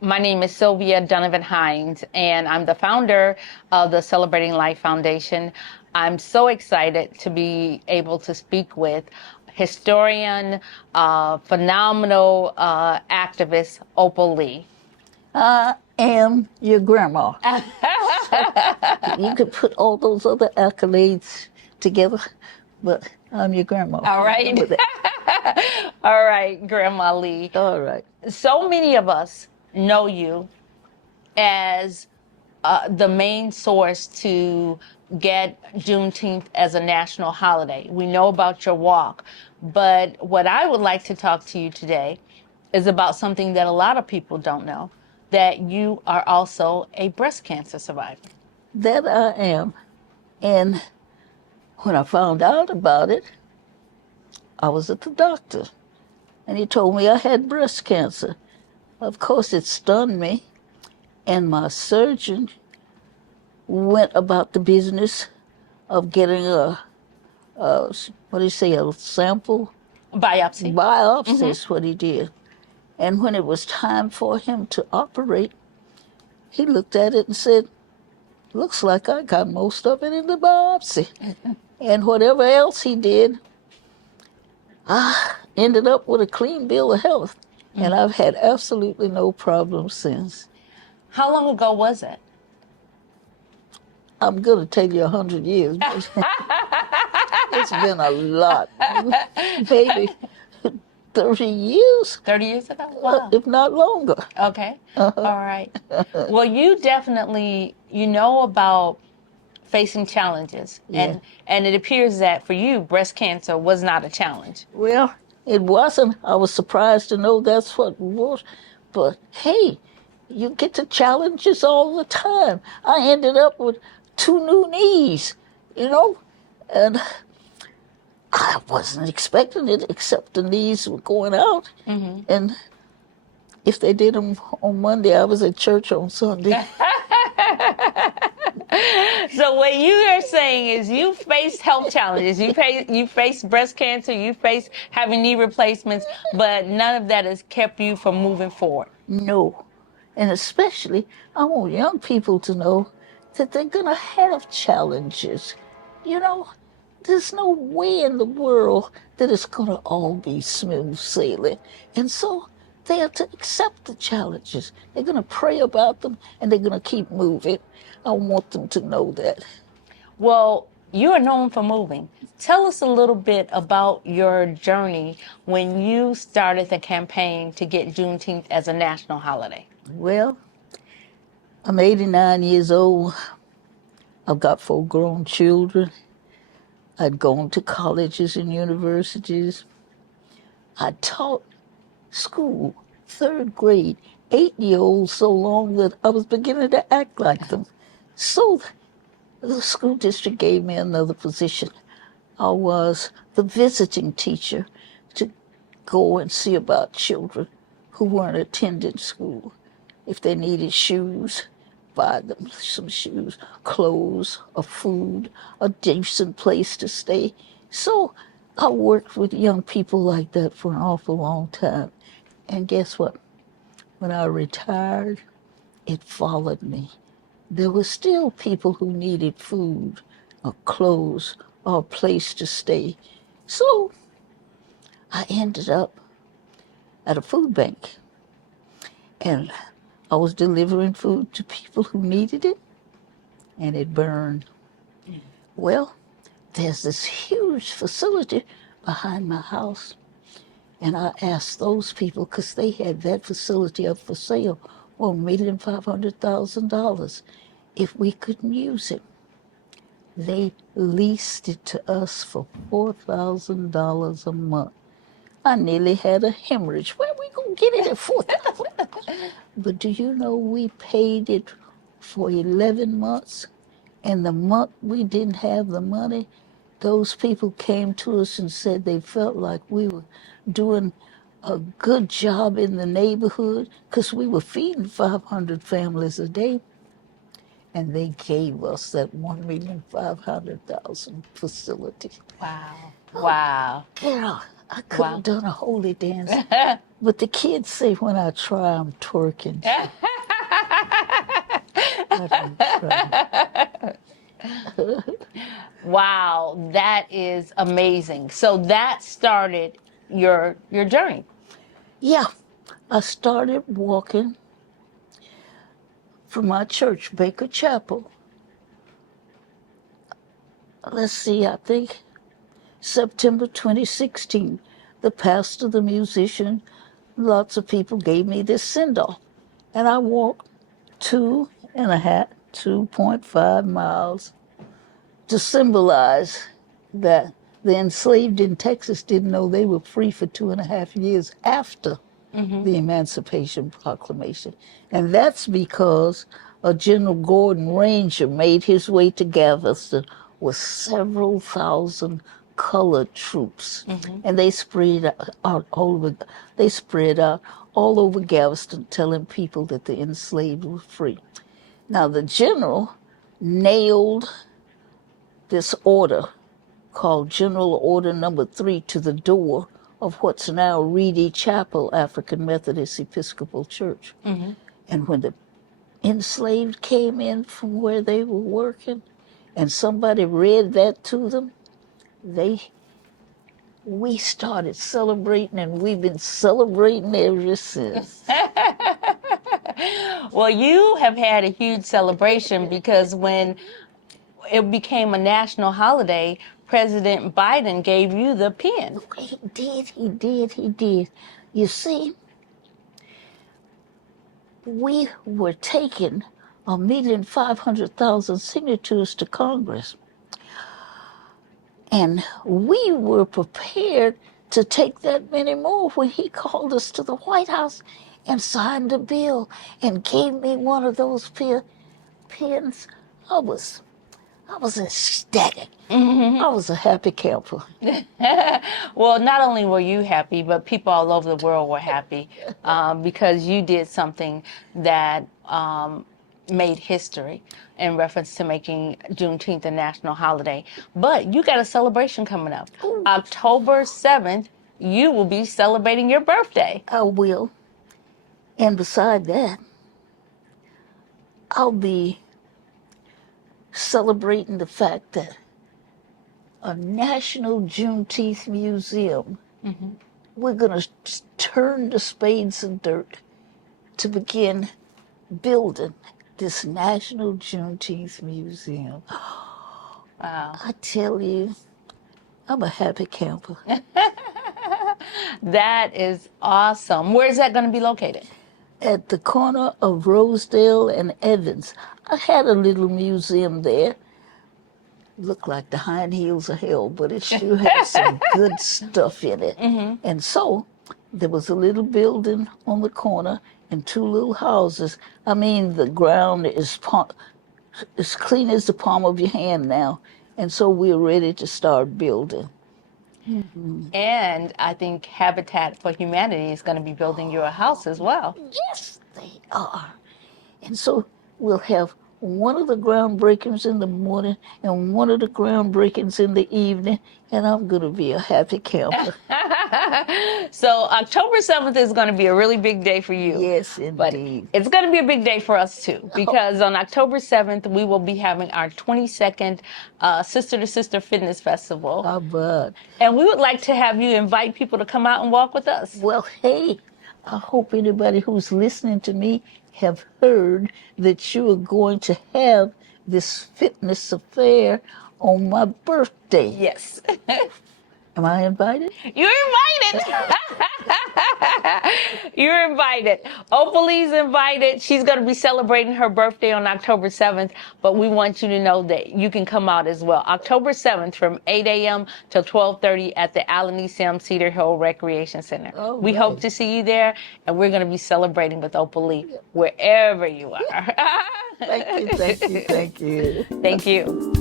My name is Sylvia Donovan Hines, and I'm the founder of the Celebrating Life Foundation. I'm so excited to be able to speak with historian, phenomenal activist Opal Lee. I am your grandma. You could put all those other accolades together, but I'm your grandma. All right. All right, Grandma Lee. All right. So many of us know you as the main source to get Juneteenth as a national holiday. We know about your walk, but what I would like to talk to you today is about something that a lot of people don't know, that you are also a breast cancer survivor. That I am. And when I found out about it, I was at the doctor, and he told me I had breast cancer. Of course, it stunned me, and my surgeon went about the business of getting a what do you say, a sample? Biopsy. Biopsy is what he did. And when it was time for him to operate, he looked at it and said, looks like I got most of it in the biopsy. And whatever else he did, I ended up with a clean bill of health. And I've had absolutely no problems since. How long ago was it? I'm going to tell you 100 years. It's been a lot. Maybe 30 years. 30 years ago? Wow. If not longer. Okay. All right. Well, you definitely, you know about facing challenges. Yeah. And it appears that for you, breast cancer was not a challenge. Well, it wasn't. I was surprised to know that's what it was. But hey, you get the challenges all the time. I ended up with 2 new knees, and I wasn't expecting it, except the knees were going out. And if they did them on Monday, I was at church on Sunday. So what you are saying is you faced health challenges. You faced breast cancer. You faced having knee replacements, but none of that has kept you from moving forward. No. And especially, I want young people to know that they're going to have challenges. There's no way in the world that it's going to all be smooth sailing. And so they have to accept the challenges. They're going to pray about them, and they're going to keep moving. I want them to know that. Well, you are known for moving. Tell us a little bit about your journey when you started the campaign to get Juneteenth as a national holiday. Well, I'm 89 years old. I've got 4 grown children. I'd gone to colleges and universities. I taught school, 3rd grade, 8-year-olds so long that I was beginning to act like them. So the school district gave me another position. I was the visiting teacher to go and see about children who weren't attending school. If they needed shoes, buy them some shoes, clothes, or food, a decent place to stay. So I worked with young people like that for an awful long time. And guess what? When I retired, it followed me. There were still people who needed food or clothes or a place to stay. So I ended up at a food bank, and I was delivering food to people who needed it, and it burned. Well, there's this huge facility behind my house, and I asked those people, because they had that facility up for sale, $1,500,000, if we couldn't use it. They leased it to us for $4,000 a month. I nearly had a hemorrhage. Where are we going to get it at $4,000? But do you know we paid it for 11 months? And the month we didn't have the money, those people came to us and said they felt like we were doing a good job in the neighborhood because we were feeding 500 families a day. And they gave us that $1,500,000 facility. Wow. Wow. Yeah, I could Wow. have done a holy dance, but the kids say when I try, I'm twerking. So I don't try. Wow, that is amazing. So that started your journey. Yeah, I started walking from my church, Baker Chapel. Let's see, I think September 2016. The pastor, the musician, lots of people gave me this send off. And I walked 2.5 miles to symbolize that the enslaved in Texas didn't know they were free for 2.5 years after the Emancipation Proclamation. And that's because a General Gordon Ranger made his way to Galveston with several thousand colored troops. And they spread out all over Galveston telling people that the enslaved were free. Now the general nailed this order called General Order Number 3 to the door of what's now Reedy Chapel African Methodist Episcopal Church. And when the enslaved came in from where they were working and somebody read that to them, we started celebrating, and we've been celebrating ever since. Well, you have had a huge celebration because when it became a national holiday, President Biden gave you the pin. He did. You see, we were taking 1,500,000 signatures to Congress. And we were prepared to take that many more when he called us to the White House and signed a bill and gave me one of those pins. I was ecstatic. I was a happy camper. Well, not only were you happy, but people all over the world were happy because you did something that made history in reference to making Juneteenth a national holiday. But you got a celebration coming up. Ooh. October 7th, you will be celebrating your birthday. I will. And beside that, I'll be celebrating the fact that a national Juneteenth museum, we're going to turn the spades of dirt to begin building this national Juneteenth museum. Wow. I tell you, I'm a happy camper. That is awesome. Where is that going to be located? At the corner of Rosedale and Evans. I had a little museum there. Looked like the hind heels of hell, but it sure has some good stuff in it. And so there was a little building on the corner and two little houses. I mean, the ground is as clean as the palm of your hand now. And so we're ready to start building. And I think Habitat for Humanity is going to be building you a house as well. Yes, they are. And so we'll have one of the groundbreakers in the morning and one of the groundbreakers in the evening, and I'm going to be a happy camper. So October 7th is going to be a really big day for you. Yes, But indeed. it's going to be a big day for us too, because on October 7th, we will be having our 22nd Sister to Sister Fitness Festival. How about? And we would like to have you invite people to come out and walk with us. Well, hey, I hope anybody who's listening to me have heard that you are going to have this fitness affair on my birthday. Yes. Am I invited? You're invited. You're invited. Opal's invited. She's going to be celebrating her birthday on October 7th, but we want you to know that you can come out as well. October 7th from 8 a.m. till 12:30 at the Alan E. Sam Cedar Hill Recreation Center. All We right. hope to see you there, and we're going to be celebrating with Opal Lee wherever you are. Thank you, thank you, thank you. Thank you.